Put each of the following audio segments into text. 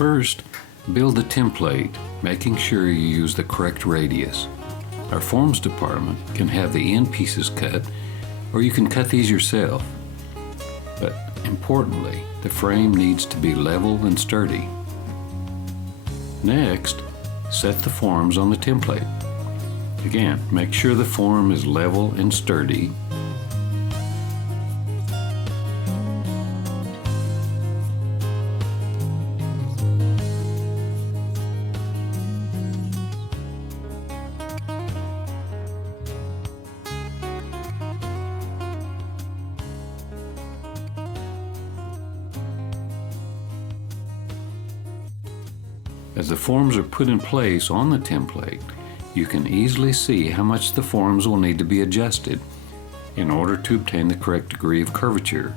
First, build the template, making sure you use the correct radius. Our forms department can have the end pieces cut, or you can cut these yourself. But importantly, the frame needs to be level and sturdy. Next, set the forms on the template. Again, make sure the form is level and sturdy. As the forms are put in place on the template, you can easily see how much the forms will need to be adjusted in order to obtain the correct degree of curvature.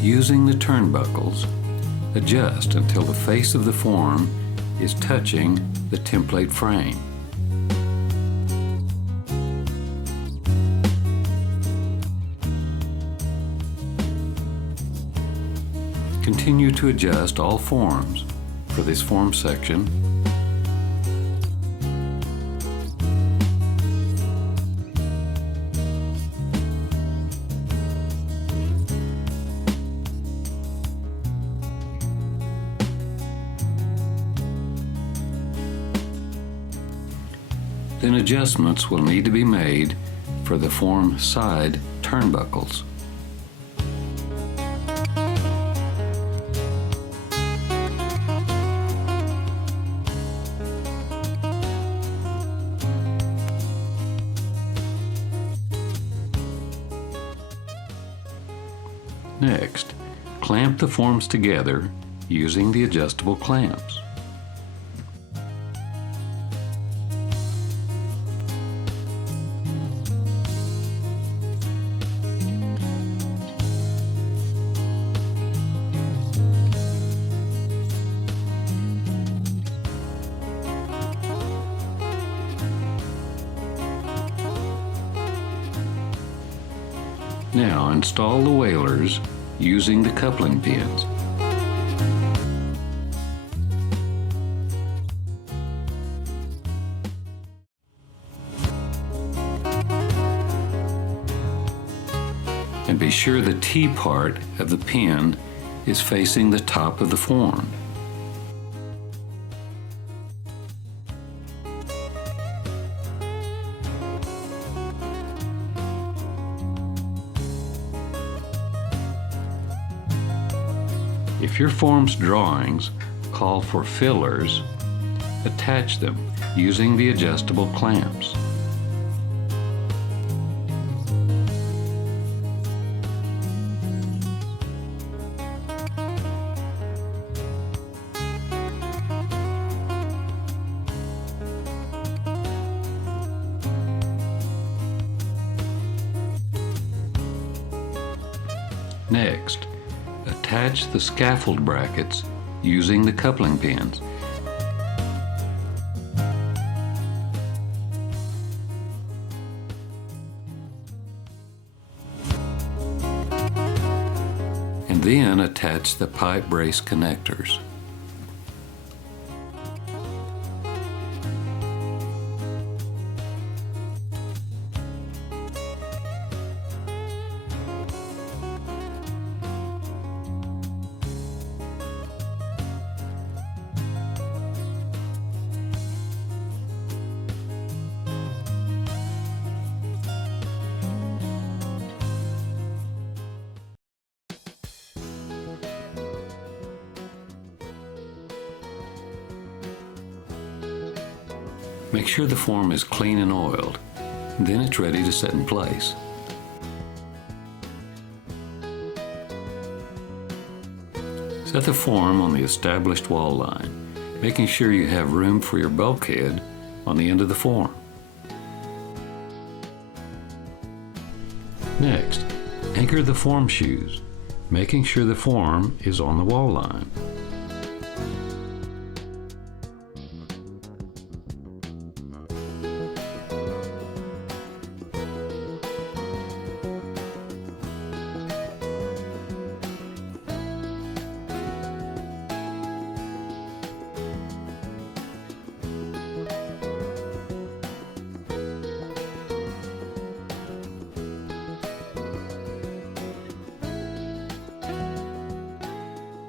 Using the turnbuckles, adjust until the face of the form is touching the template frame. Continue to adjust all forms for this form section. Then adjustments will need to be made for the form side turnbuckles. Next, clamp the forms together using the adjustable clamps. Now install the whalers using the coupling pins. And be sure the T part of the pin is facing the top of the form. If your form's drawings call for fillers, attach them using the adjustable clamps. Next, attach the scaffold brackets using the coupling pins. And then attach the pipe brace connectors. Make sure the form is clean and oiled, then it's ready to set in place. Set the form on the established wall line, making sure you have room for your bulkhead on the end of the form. Next, anchor the form shoes, making sure the form is on the wall line.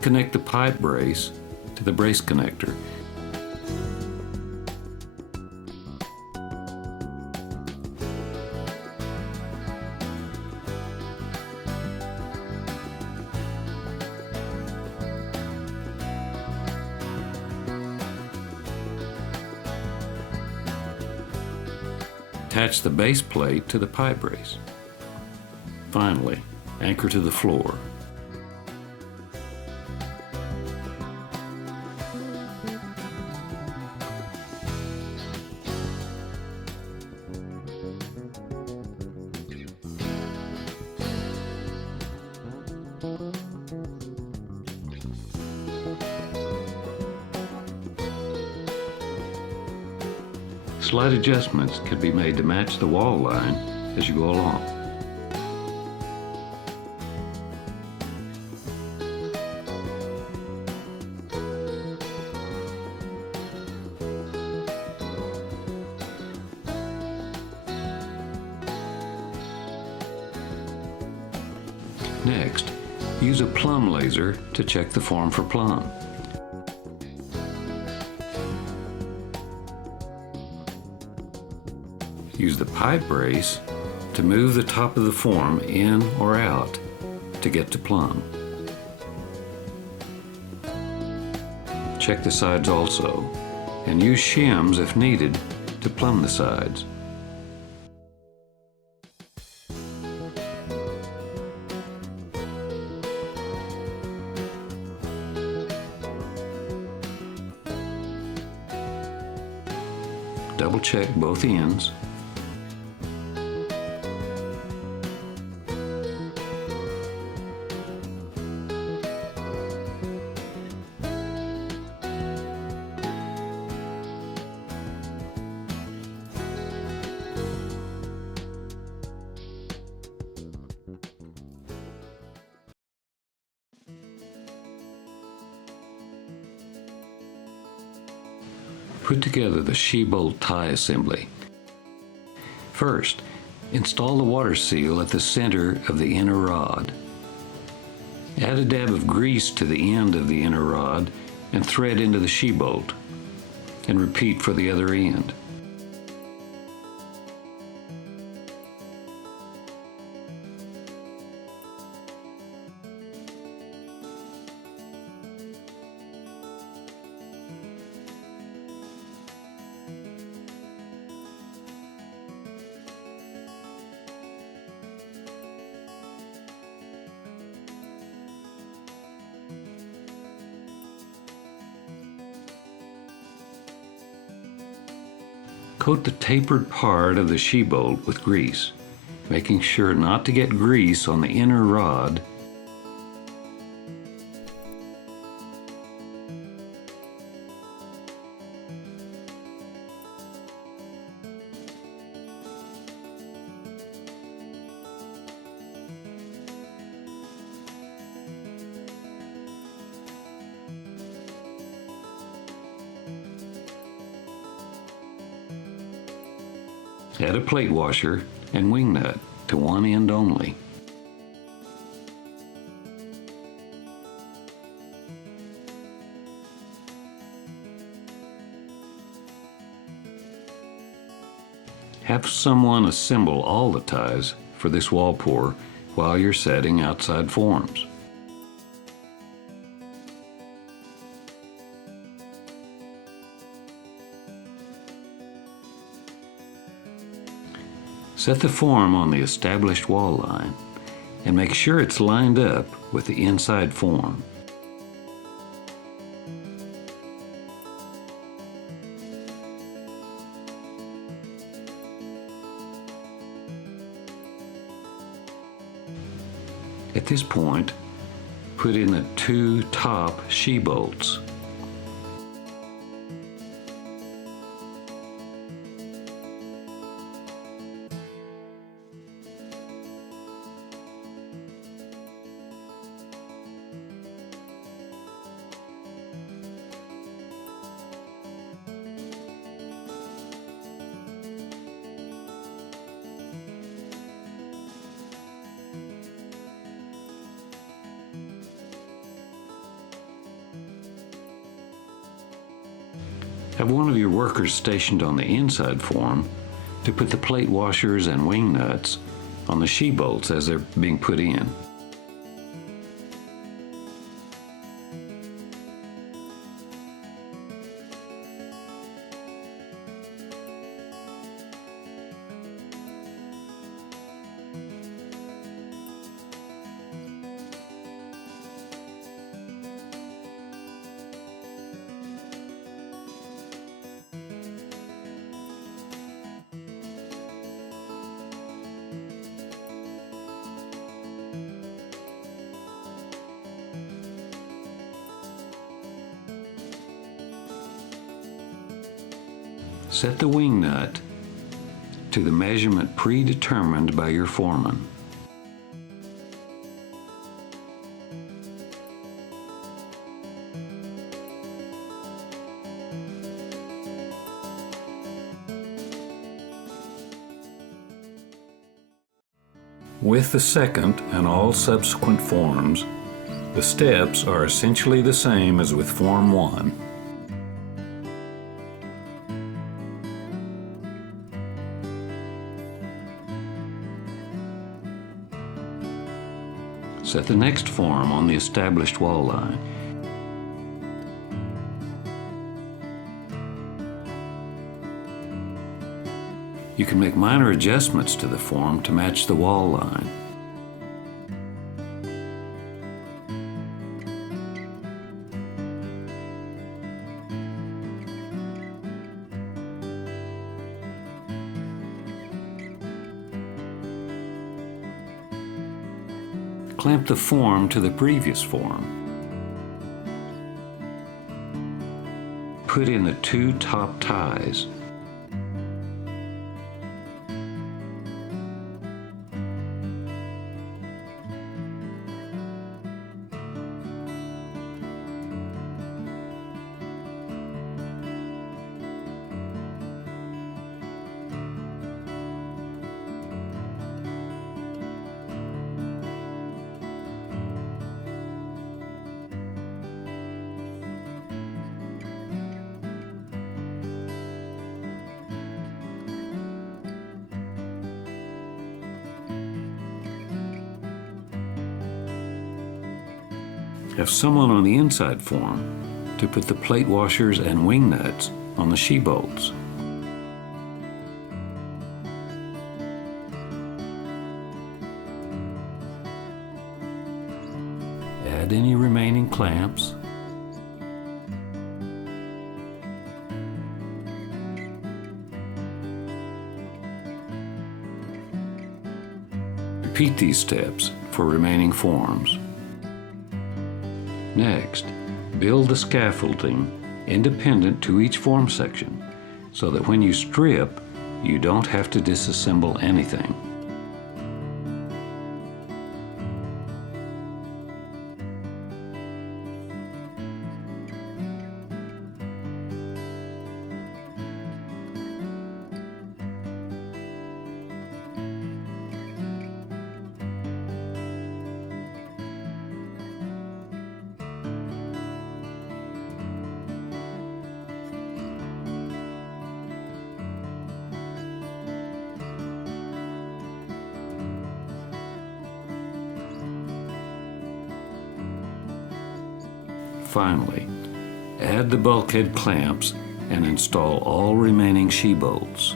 Connect the pipe brace to the brace connector. Attach the base plate to the pipe brace. Finally, anchor to the floor. Slight adjustments can be made to match the wall line as you go along. Next, use a plumb laser to check the form for plumb. Use the pipe brace to move the top of the form in or out to get to plumb. Check the sides also, and use shims if needed to plumb the sides. Double check both ends. Put together the she-bolt tie assembly. First, install the water seal at the center of the inner rod. Add a dab of grease to the end of the inner rod and thread into the she-bolt, and repeat for the other end. Coat the tapered part of the she-bolt with grease, making sure not to get grease on the inner rod. Add a plate washer and wing nut to one end only. Have someone assemble all the ties for this wall pour while you're setting outside forms. Set the form on the established wall line and make sure it's lined up with the inside form. At this point, put in the two top she-bolts. Have one of your workers stationed on the inside form to put the plate washers and wing nuts on the she-bolts as they're being put in. Set the wing nut to the measurement predetermined by your foreman. With the second and all subsequent forms, the steps are essentially the same as with Form 1. Set the next form on the established wall line. You can make minor adjustments to the form to match the wall line. Clamp the form to the previous form. Put in the 2 top ties. Have someone on the inside form to put the plate washers and wing nuts on the she-bolts. Add any remaining clamps. Repeat these steps for remaining forms. Next, build the scaffolding independent to each form section so that when you strip, you don't have to disassemble anything. Finally, add the bulkhead clamps and install all remaining she-bolts.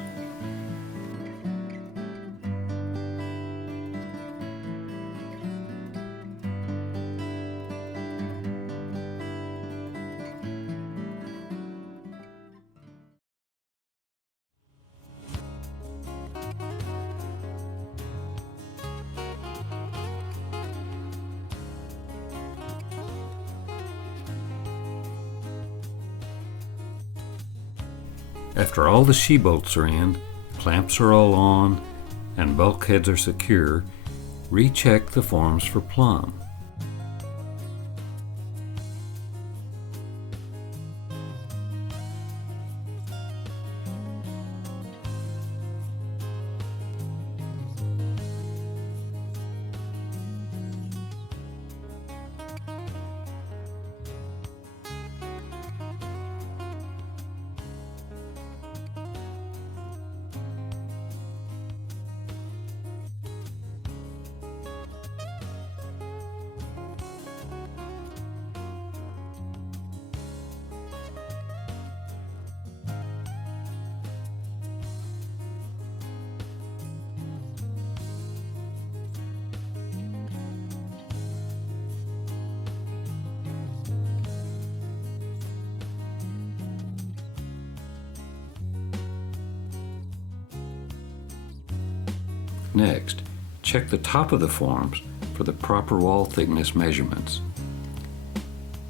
After all the she-bolts are in, clamps are all on, and bulkheads are secure, recheck the forms for plumb. Next, check the top of the forms for the proper wall thickness measurements.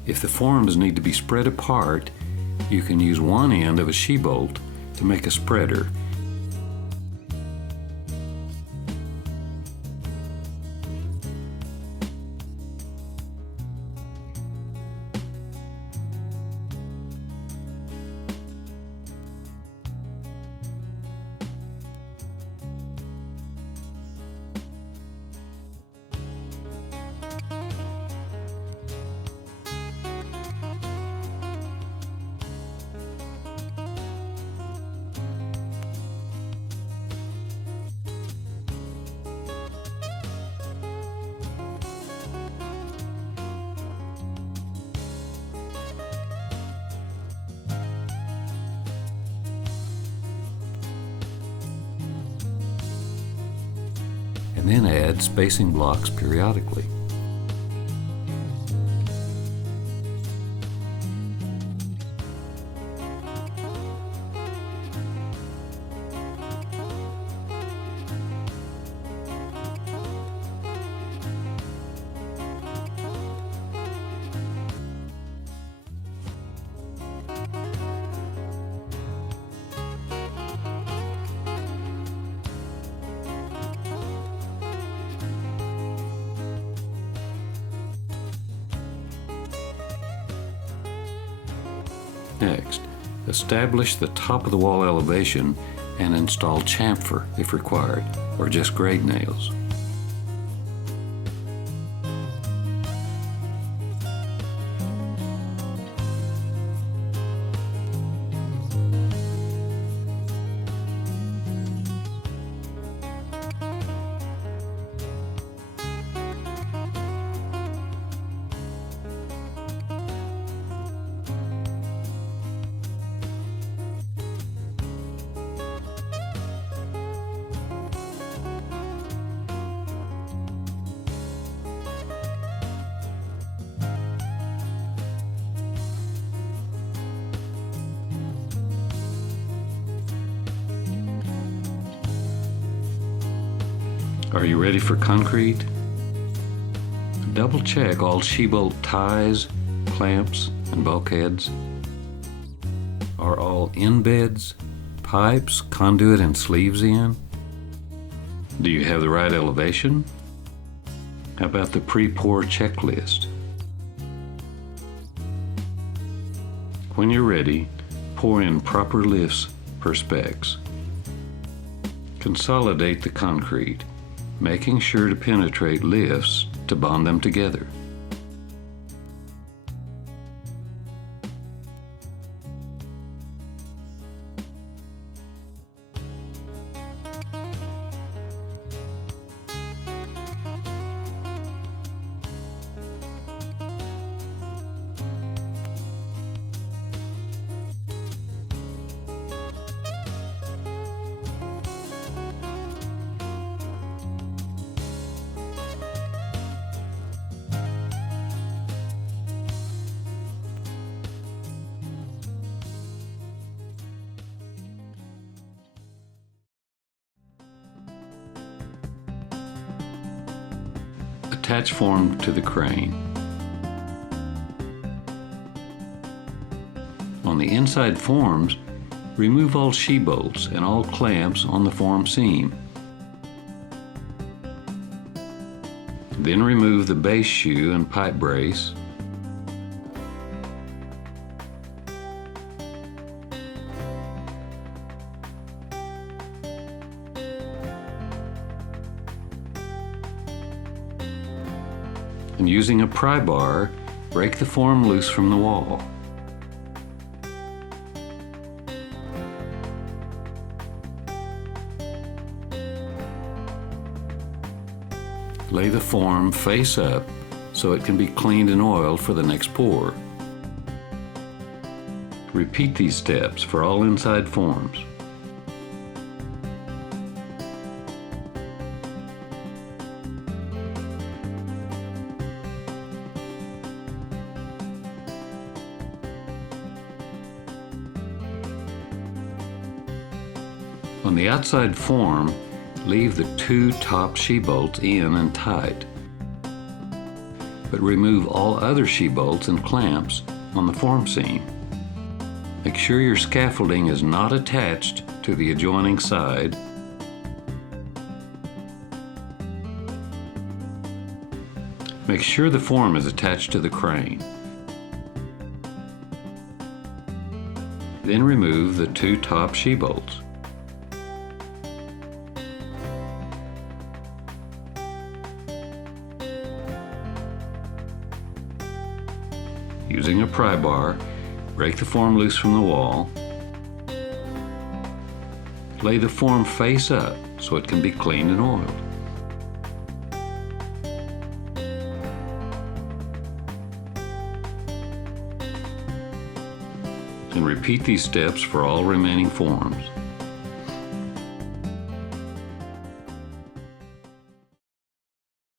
If the forms need to be spread apart, you can use one end of a she-bolt to make a spreader. And then add spacing blocks periodically. Next, establish the top of the wall elevation and install chamfer if required, or just grade nails. Are you ready for concrete? Double check all she-bolt ties, clamps, and bulkheads. Are all embeds, pipes, conduit, and sleeves in? Do you have the right elevation? How about the pre-pour checklist? When you're ready, pour in proper lifts per specs. Consolidate the concrete, making sure to penetrate lifts to bond them together. Attach form to the crane. On the inside forms, remove all she-bolts and all clamps on the form seam. Then remove the base shoe and pipe brace. And using a pry bar, break the form loose from the wall. Lay the form face up so it can be cleaned and oiled for the next pour. Repeat these steps for all inside forms. On the outside form, Leave the 2 top she-bolts in and tight, but remove all other she-bolts and clamps on the form seam. Make sure your scaffolding is not attached to the adjoining side. Make sure the form is attached to the crane. Then remove the 2 top she-bolts. Using a pry bar, break the form loose from the wall. Lay the form face up so it can be cleaned and oiled. And repeat these steps for all remaining forms.